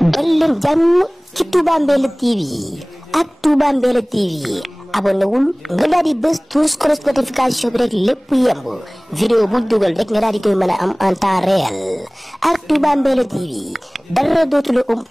dal leen jàmm ci Touba Mbella TV ak Touba Mbella TV abonné wul nga daal di bës tous notification bi rek lépp yemb vidéo bu dugal rek nga daal di koy mën a am en temps réel ak Touba Mbella TV dara dootu la ëmp.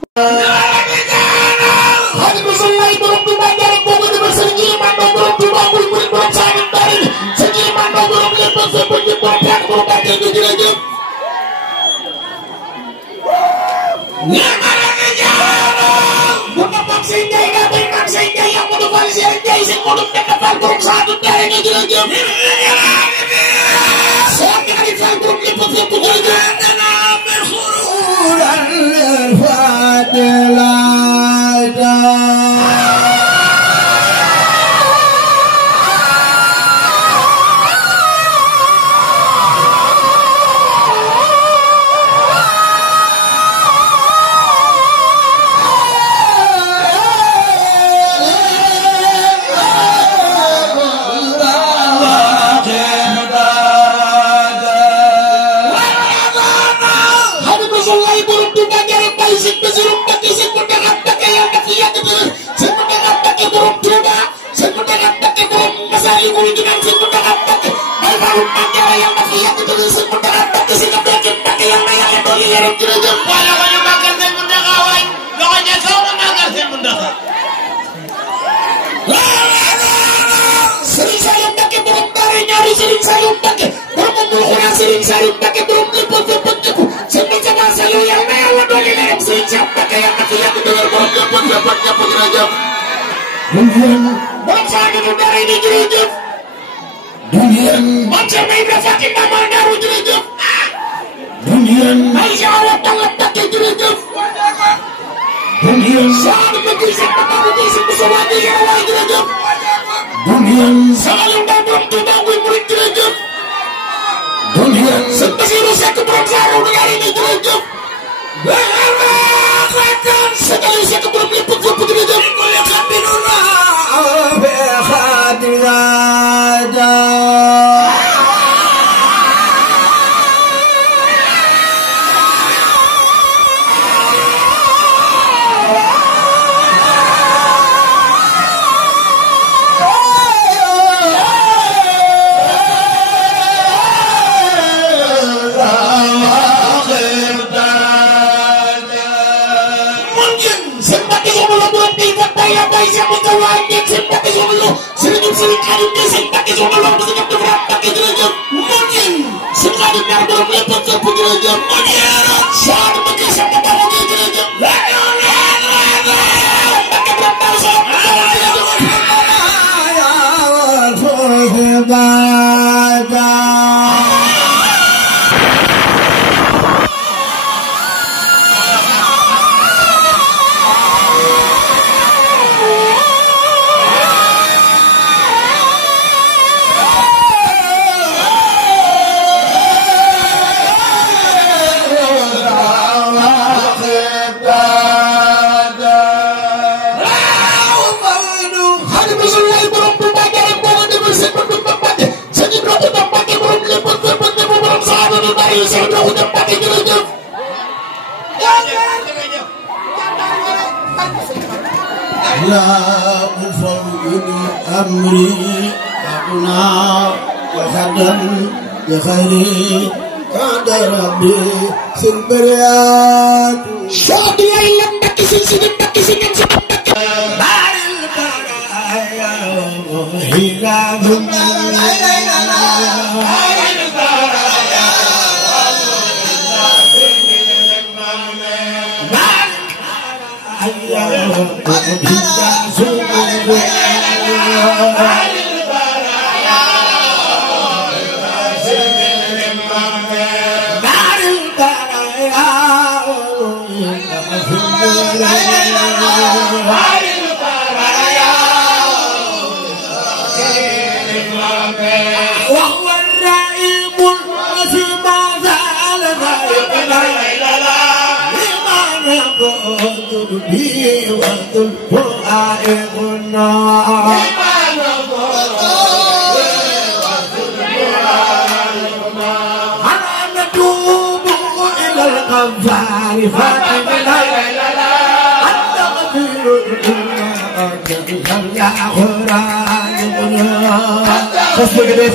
Fari fari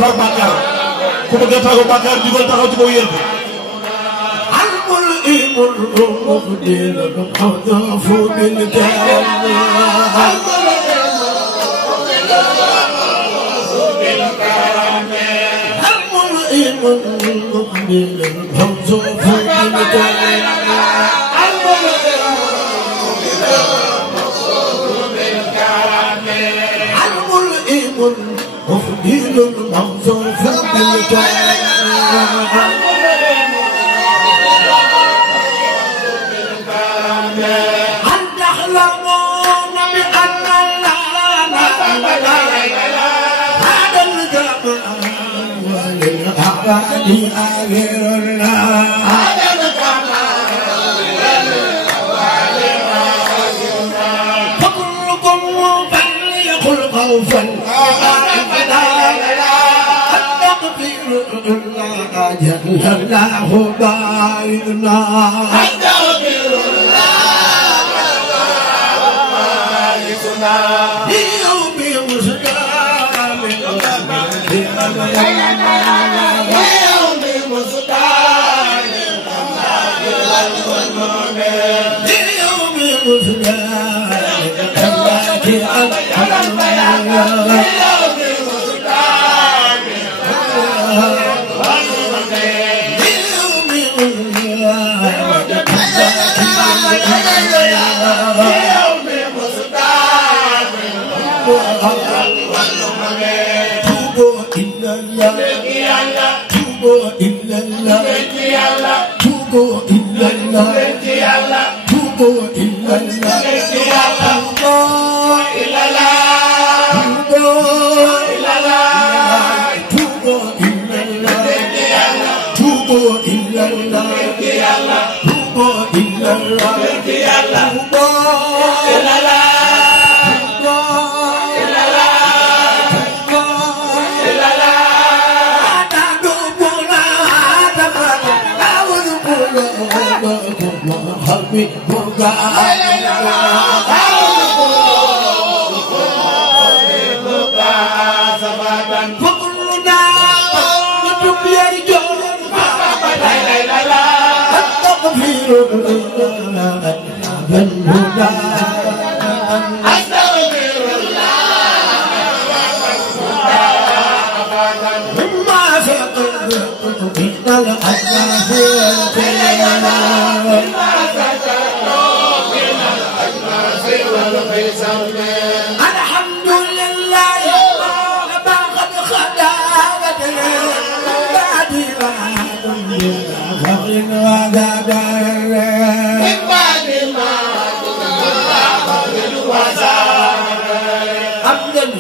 far bàkkaar ku bëgg a taxaw bàkkaar jugal taxaw ci kaw yéen bi almul imul mufdil xawdafu bil مفضل موصوف بالكرم هل تحلمون بأن الله هذا الجمال وللأعراض آخر الله هذا الجمال فكلكم فليقل خوفا جل الله باينا أستغفر الله يوم مسلم يوم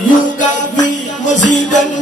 You got me, was he done?